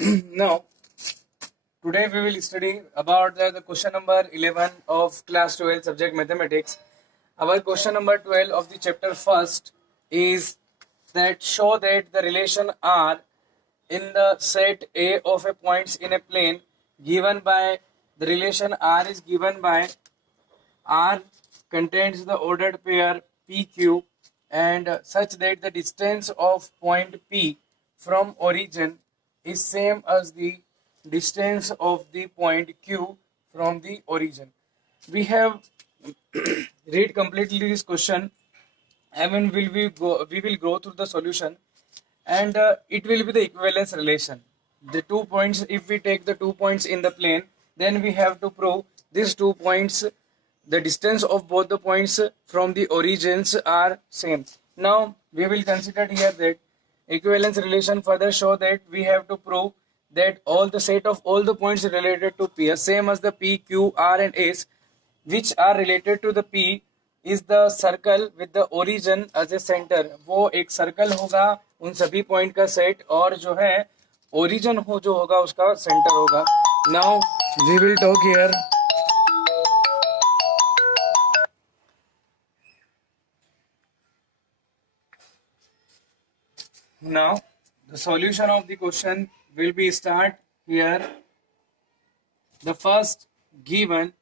Now, today we will study about the question number 11 of class 12 subject mathematics. Our question number 12 of the chapter first is that show that the relation R in the set A of a points in a plane given by the relation R is given by R contains the ordered pair PQ and such that the distance of point P from origin is same as the distance of the point Q from the origin. We have read completely this question and then we will go through the solution and it will be the equivalence relation. The 2 points, if we take the 2 points in the plane, then we have to prove these 2 points, the distance of both the points from the origins are same. Now we will consider here that equivalence relation further show that we have to prove that all the set of all the points related to P are same as the P, Q, R and S which are related to the P is the circle with the origin as a center. वो एक circle होगा उन सभी point का set और जो है origin हो जो होगा उसका सेंटर होगा. Now we will talk here. Now the solution of the question will be start here. The first given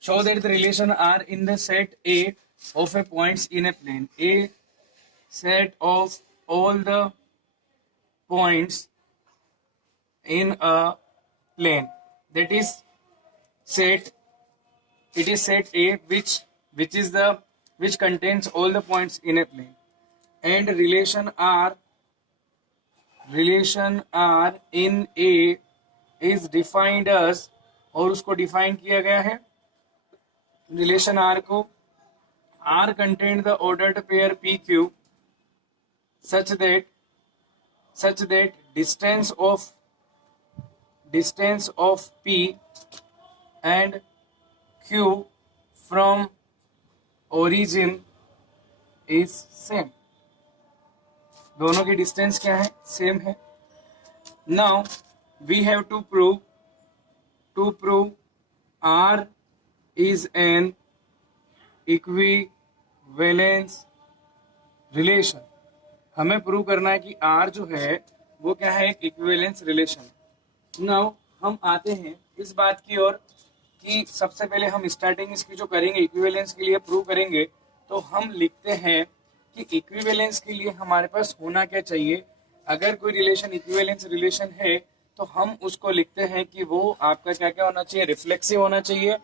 show that the relation R in the set A of a points in a plane. A set of all the points in a plane. That is set. It is set A which contains all the points in a plane. And relation R in A is defined as और उसको define किया गया है relation R को R contained the ordered pair PQ such that distance of P and Q from origin is same. दोनों की distance क्या है? सेम है. Now we have to prove R is an equivalence relation. हमें prove करना है कि R जो है वो क्या है? एक इक्विवेलेंस रिलेशन. नाउ हम आते हैं इस बात की ओर कि सबसे पहले हम स्टार्टिंग इसकी जो करेंगे इक्विवेलेंस के लिए प्रूव करेंगे तो हम लिखते हैं कि इक्विवेलेंस के लिए हमारे पास होना क्या चाहिए. अगर कोई रिलेशन इक्विवेलेंस रिलेशन है तो हम उसको लिखते हैं कि वो आपका क्या क्या होना चाहिए? रिफ्लेक्सिव होना चाहिए,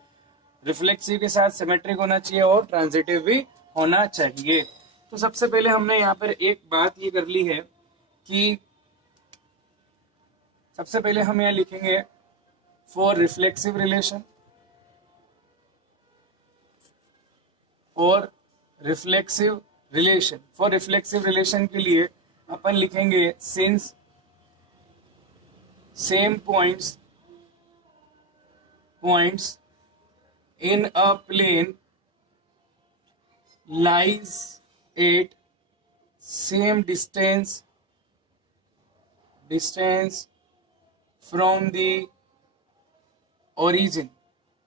रिफ्लेक्सिव के साथ सिमेट्रिक होना चाहिए और ट्रांजिटिव भी होना चाहिए. तो सबसे पहले हमने यहाँ पर एक बात ये कर ली है कि सबसे पहले हम यहाँ लिखेंगे फॉर रिफ्लेक्सिव रिलेशन और reflexive relation. For reflexive relation के लिए अपन लिखेंगे since same points in a plane lies at same distance from the origin.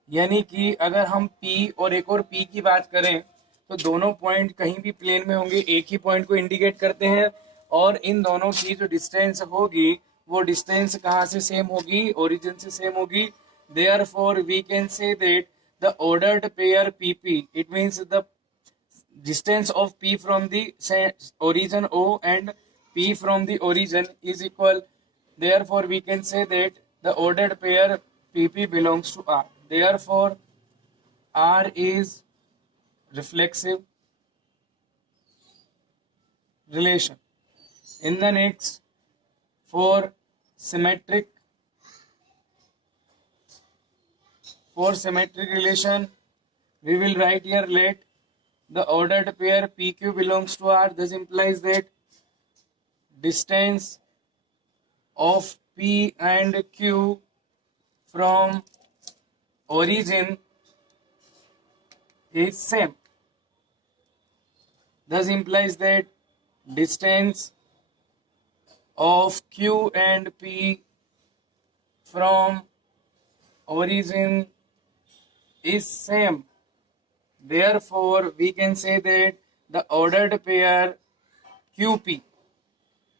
यानी कि अगर हम P और एक और P की बात करें तो दोनों पॉइंट कहीं भी प्लेन में होंगे, एक ही पॉइंट को इंडिकेट करते हैं और इन दोनों की जो डिस्टेंस होगी वो डिस्टेंस कहाँ से सेम होगी? ओरिजिन से सेम होगी. Therefore we can say that the ordered pair PP, it means the distance of P from the origin O and P from the origin is equal. Therefore we can say that the ordered pair PP belongs to R. Therefore R is reflexive relation. In the next, for symmetric relation, we will write here let the ordered pair PQ belongs to R. This implies that distance of P and Q from origin is same. Thus implies that distance of Q and P from origin is same. Therefore, we can say that the ordered pair QP.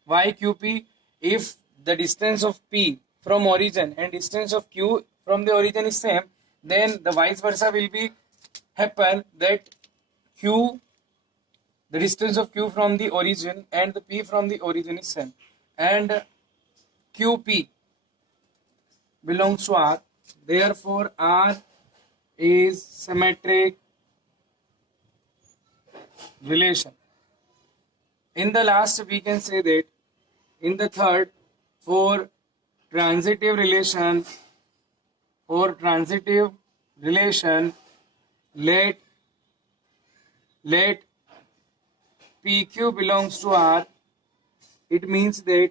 Why QP? If the distance of P from origin and distance of Q from the origin is same, then the vice versa will be happen that Q, the distance of Q from the origin and the P from the origin is same, and QP belongs to R. Therefore, R is symmetric relation. In the last, we can say that in the third, for transitive relation, let PQ belongs to R. It means that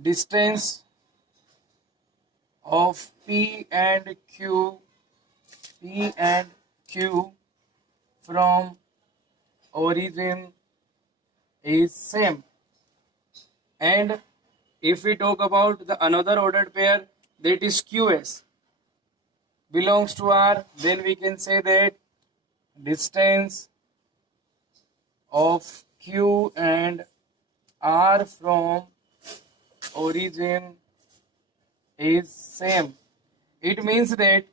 distance of P and Q from origin is same. And if we talk about the another ordered pair, that is QS belongs to R, then we can say that distance of Q and R from origin is same. It means that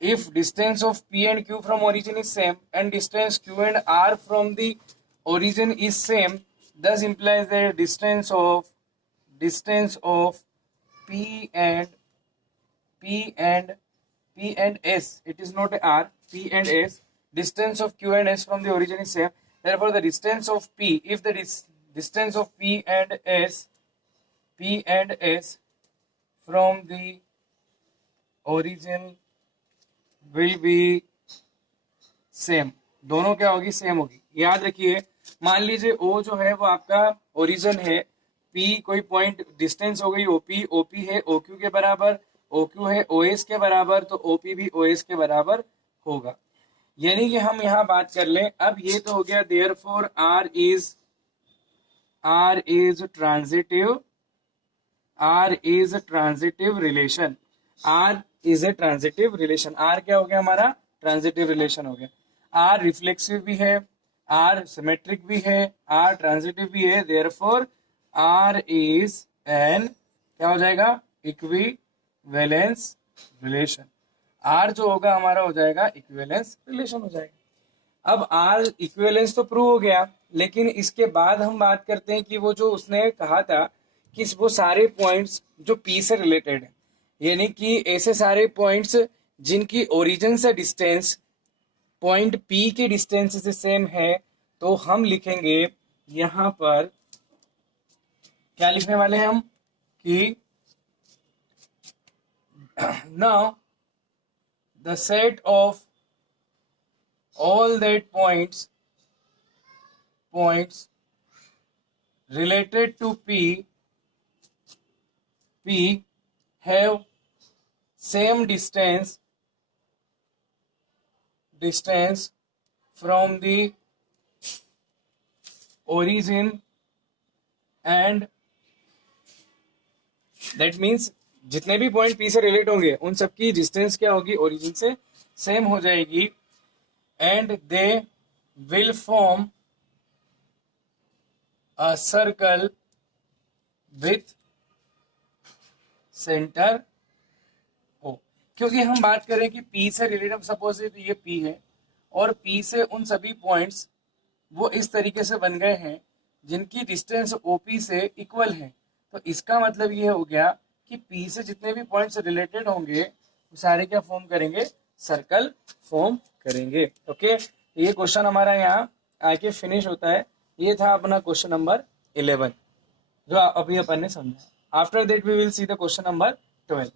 if distance of P and Q from origin is same and distance Q and R from the origin is same, thus implies that distance of P and S, it is not R, P and S, distance of Q and S from the origin is same. Therefore, the distance of P, if the distance of P and S from the origin will be same, दोनों क्या होगी? Same होगी. याद रखिए, मान लीजिए O जो है वो आपका ओरिजिन है, P कोई पॉइंट डिस्टेंस हो गई OP है OQ के बराबर, OQ है OS के बराबर, तो OP भी OS के बराबर होगा. यानी कि हम यहाँ बात कर लें, अब ये तो हो गया therefore R is transitive relation. R is a transitive relation. R क्या हो गया हमारा? ट्रांजिटिव रिलेशन हो गया. R रिफ्लेक्सिव भी है, R सिमेट्रिक भी है, R ट्रांजिटिव भी है. therefore R is an, क्या हो जाएगा? Equivalence relation. R जो होगा हमारा हो जाएगा इक्विवेलेंस रिलेशन हो जाएगा. अब R इक्विवेलेंस तो प्रूव हो गया, लेकिन इसके बाद हम बात करते हैं कि वो जो उसने कहा था कि वो सारे पॉइंट्स जो P से रिलेटेड है, यानी कि ऐसे सारे पॉइंट्स जिनकी ओरिजिन से डिस्टेंस पॉइंट P के डिस्टेंस से सेम है, तो हम लिखेंगे यहां पर, क्या लिखने वाले हैं हम कि now the set of all that points related to P have same distance from the origin, and that means जितने भी पॉइंट P से रिलेट होंगे उन सबकी डिस्टेंस क्या होगी? ओरिजिन से सेम हो जाएगी. And they will form a circle with center O. क्योंकि हम बात करें कि P से रिलेटेड, सपोज ये P है और P से उन सभी पॉइंट्स वो इस तरीके से बन गए हैं जिनकी डिस्टेंस OP से इक्वल है. तो इसका मतलब ये हो गया कि P से जितने भी पॉइंट्स रिलेटेड होंगे वो सारे क्या फॉर्म करेंगे? सर्कल फॉर्म करेंगे. ओके, ये क्वेश्चन हमारा यहाँ आके फिनिश होता है. ये था अपना क्वेश्चन नंबर 11 जो अभी अपन ने समझा. After that we will see the question number 12.